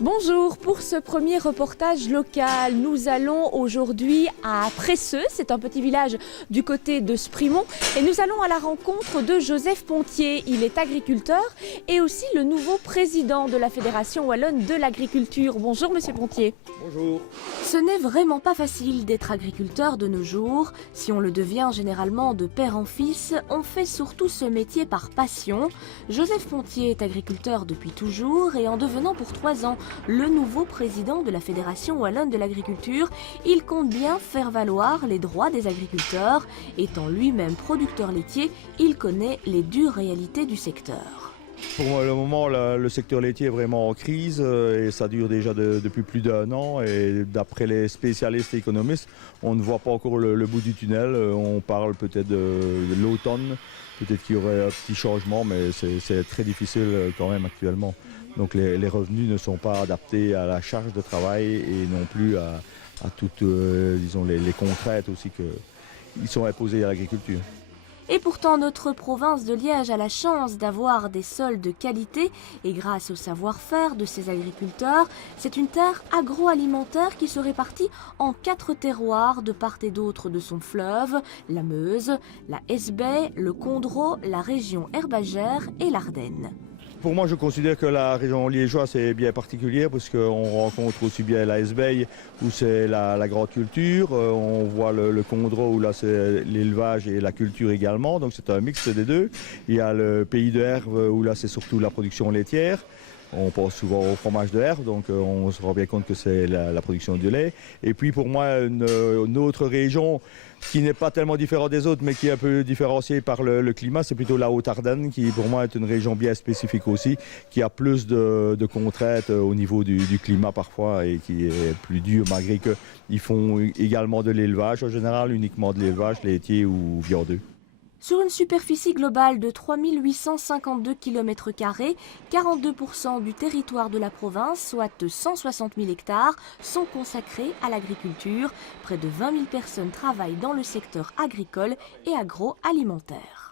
Bonjour, pour ce premier reportage local, nous allons aujourd'hui à Presseux, c'est un petit village du côté de Sprimont, et nous allons à la rencontre de Joseph Pontier. Il est agriculteur et aussi le nouveau président de la Fédération Wallonne de l'Agriculture. Bonjour Monsieur Pontier. Bonjour. Ce n'est vraiment pas facile d'être agriculteur de nos jours. Si on le devient généralement de père en fils, on fait surtout ce métier par passion. Joseph Pontier est agriculteur depuis toujours et en devenant pour 3 ans le nouveau président de la Fédération Wallonne de l'Agriculture, il compte bien faire valoir les droits des agriculteurs. Étant lui-même producteur laitier, il connaît les dures réalités du secteur. Pour le moment, le secteur laitier est vraiment en crise et ça dure déjà depuis plus d'1 an. Et d'après les spécialistes et économistes, on ne voit pas encore le bout du tunnel. On parle peut-être de l'automne, peut-être qu'il y aurait un petit changement, mais c'est très difficile quand même actuellement. Donc les revenus ne sont pas adaptés à la charge de travail et non plus à toutes disons, les contraintes aussi qui sont imposées à l'agriculture. Et pourtant, notre province de Liège a la chance d'avoir des sols de qualité et grâce au savoir-faire de ses agriculteurs, c'est une terre agroalimentaire qui se répartit en 4 terroirs de part et d'autre de son fleuve, la Meuse, la Hesbaye, le Condro, la région herbagère et l'Ardenne. Pour moi, je considère que la région liégeoise est bien particulière parce qu'on rencontre aussi bien la Hesbaye où c'est la grande culture, on voit le Condro où là c'est l'élevage et la culture également, donc c'est un mix des deux. Il y a le pays de Herve où là c'est surtout la production laitière. On pense souvent au fromage de Herve, donc on se rend bien compte que c'est la production de lait. Et puis pour moi, une autre région qui n'est pas tellement différente des autres, mais qui est un peu différenciée par le climat, c'est plutôt la Haute-Ardenne, qui pour moi est une région bien spécifique aussi, qui a plus de contraintes au niveau du climat parfois et qui est plus dure, malgré qu'ils font également de l'élevage en général, uniquement de l'élevage laitier ou viandeux. Sur une superficie globale de 3852 km², 42% du territoire de la province, soit 160 000 hectares, sont consacrés à l'agriculture. Près de 20 000 personnes travaillent dans le secteur agricole et agroalimentaire.